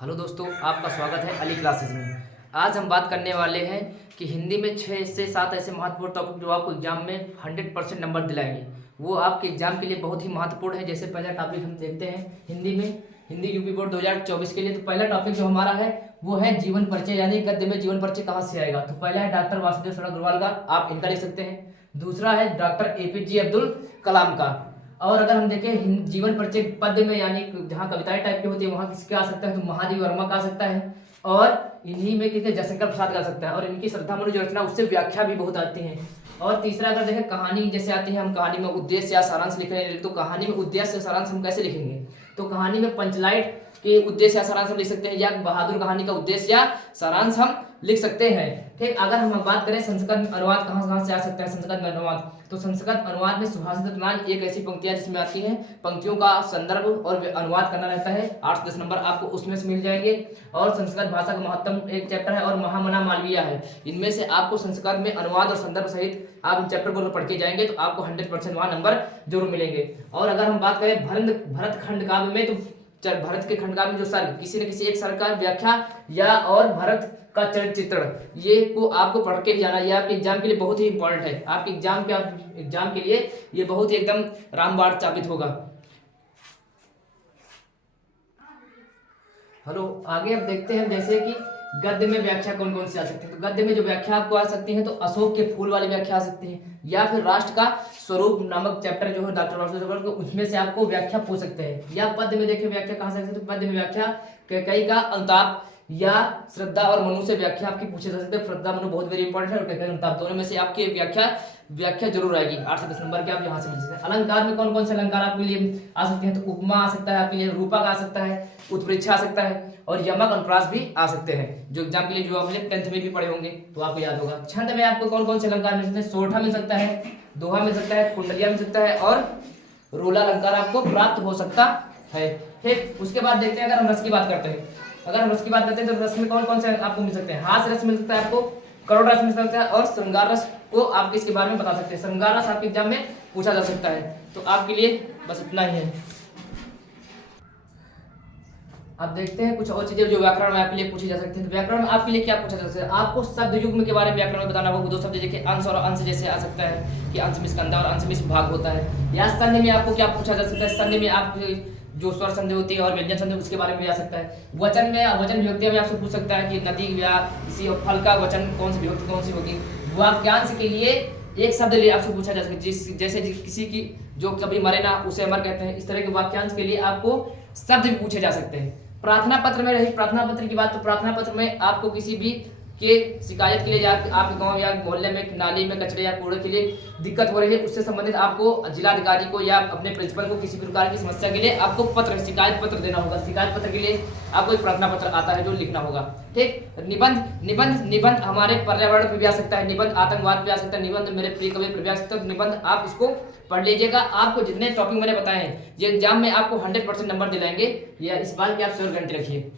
Hello दोस्तों, आपका स्वागत है अली क्लासेस में। आज हम बात करने वाले हैं कि हिंदी में 6 से 7 ऐसे महत्वपूर्ण टॉपिक जो आपको एग्जाम में 100% नंबर दिलाएंगे। वो आपके एग्जाम के लिए बहुत ही महत्वपूर्ण है। जैसे पहला टॉपिक हम देखते हैं हिंदी यूपी बोर्ड 2024 के लिए। तो पहला टॉपिक जो हमारा है वो है जीवन परिचय, यानी गद्य में जीवन परिचय कहाँ से आएगा। तो पहला है डॉक्टर वासुदेव शरण अग्रवाल का, आप इनका लिख सकते हैं। दूसरा है डॉक्टर एपीजे अब्दुल कलाम का। और अगर हम देखें जीवन परिचय पद्य में, यानी जहाँ कविताएं टाइप की होती है वहाँ किसका आ सकता है, तो महादेवी वर्मा का आ सकता है। और इन्हीं में किसके जयशंकर प्रसाद का आ सकता है। और इनकी श्रद्धामणि जो रचना उससे व्याख्या भी बहुत आती है। और तीसरा अगर देखें कहानी जैसे आती है, हम कहानी में उद्देश्य या सारांश लिख रहे हैं, तो कहानी में उद्देश्य या सारांश हम कैसे लिखेंगे। तो कहानी में पंचलाइट के उद्देश्य या सारांश हम लिख सकते हैं, या बहादुर कहानी का उद्देश्य या सारांश हम लिख सकते हैं। ठीक, अगर हम बात करें संस्कृत अनुवाद कहाँ से आ सकता है, संस्कृत अनुवाद, तो संस्कृत अनुवाद में सुभाषित नाम एक ऐसी पंक्तियां जिसमें आती हैं, पंक्तियों का संदर्भ और अनुवाद करना रहता है। 8-10 नंबर आपको उसमें से मिल जाएंगे। और संस्कृत भाषा का महत्तम एक चैप्टर है और महामना मालवीय है। इनमें से आपको संस्कृत में अनुवाद और संदर्भ सहित आप इन चैप्टर को पढ़ के जाएंगे तो आपको 100% वहां नंबर जरूर मिलेंगे। और अगर हम बात करें भरत खंड काव्य में, तो भरत के खंड काव्य में जो सर किसी न किसी एक सर का व्याख्या या और भरत का चरित्र, ये को आपको पढ़ के ही जाना। ये आपके एग्जाम के लिए बहुत ही इंपॉर्टेंट है। आपके एग्जाम के लिए ये बहुत ही एकदम रामबाण साबित होगा। हेलो, आगे अब देखते हैं जैसे कि गद्य में व्याख्या कौन कौन सी आ सकती है। तो गद्य में जो व्याख्या आपको आ सकती है, तो अशोक के फूल वाली व्याख्या आ सकती है, या फिर राष्ट्र का स्वरूप नामक चैप्टर जो है डॉक्टर वासुदेव शरण, उसमें से आपको व्याख्या पूछ सकते हैं। या पद्य में देखिए व्याख्या कहाँ से, तो पद्य में व्याख्या कैकेयी का अनुताप या श्रद्धा और मनु से व्याख्या आपकी पूछे जा सकते हैं। श्रद्धा मनु बहुत वेरी इंपॉर्टेंट है, और कैकेयी अनुताप दोनों में से आपकी व्याख्या जरूर आएगी। 8 से 10 नंबर के आप यहाँ से मिल सकते हैं। अलंकार में कौन कौन से अलंकार आपके लिए आ सकते हैं, तो उपमा आ सकता है आपके लिए, रूपक आ सकता है, उत्प्रेक्षा आ सकता है, और यमक अनुप्रास भी आ सकते हैं, जो एग्जाम के लिए जो आपने 10th में भी पढ़े होंगे तो आपको याद होगा। छंद में आपको कौन कौन से अलंकार मिल सकते हैं, सोरठा मिल सकता है, दोहा मिल सकता है, कुंडलिया मिल सकता है, और रोला अलंकार आपको प्राप्त हो सकता है। ठीक, उसके बाद देखते हैं अगर हम रस की बात करते हैं। अगर हम रस की बात करते हैं तो रस में कौन कौन से आपको मिल सकते हैं, हास रस मिल सकता है आपको, करुण रस मिल सकता है, और श्रृंगार रस को आप इसके बारे में बता सकते हैं। श्रृंगार रस आपके एग्जाम में पूछा जा सकता है। तो आपके लिए बस इतना ही है। अब देखते हैं कुछ और चीजें जो व्याकरण में आपके लिए पूछी जा सकती है। तो व्याकरण में आपके लिए क्या पूछा जा सकता है, आपको शब्द युग्म के बारे में व्याकरण में बताना होगा। 2 शब्द देखिए, अंश और अंश जैसे आ सकता है कि अंश में स्कंधा और अंश में भाग होता है। या संधि में आपको क्या पूछा जा सकता है, संधि में आप जो स्वर संधि होती है और व्यंजन संधि उसके बारे में भी आ सकता है। वचन में वचन विभक्ति में आपसे पूछ सकता है कि नदी या किसी फल का वचन कौन सी विभक्ति कौन सी होगी। वाक्यांश के लिए एक शब्द लिए आपसे पूछा जा सकता है, जैसे किसी की जो कभी मरे ना उसे अमर कहते हैं। इस तरह के वाक्यांश के लिए आपको शब्द भी पूछे जा सकते हैं। प्रार्थना पत्र में रही प्रार्थना पत्र की बात, तो प्रार्थना पत्र में आपको किसी भी के शिकायत के लिए, या आपके गांव या मोहल्ले में नाली में कचरे या कूड़े के लिए दिक्कत हो रही है, उससे संबंधित आपको जिलाधिकारी को या अपने प्रिंसिपल को किसी प्रकार की समस्या के लिए आपको शिकायत पत्र देना होगा। शिकायत पत्र के लिए आपको एक प्रार्थना पत्र आता है जो लिखना होगा। ठीक, निबंध हमारे पर्यावरण पर भी आ सकता है, निबंध आतंकवाद पे आ सकता है, निबंध मेरे प्रिय कवि पर भी आ सकता है। निबंध आप इसको पढ़ लीजिएगा। आपको जितने टॉपिक मैंने बताए हैं ये एग्जाम में आपको 100% नंबर दिलाएंगे, या इस बार की आप श्योर गारंटी रखिए।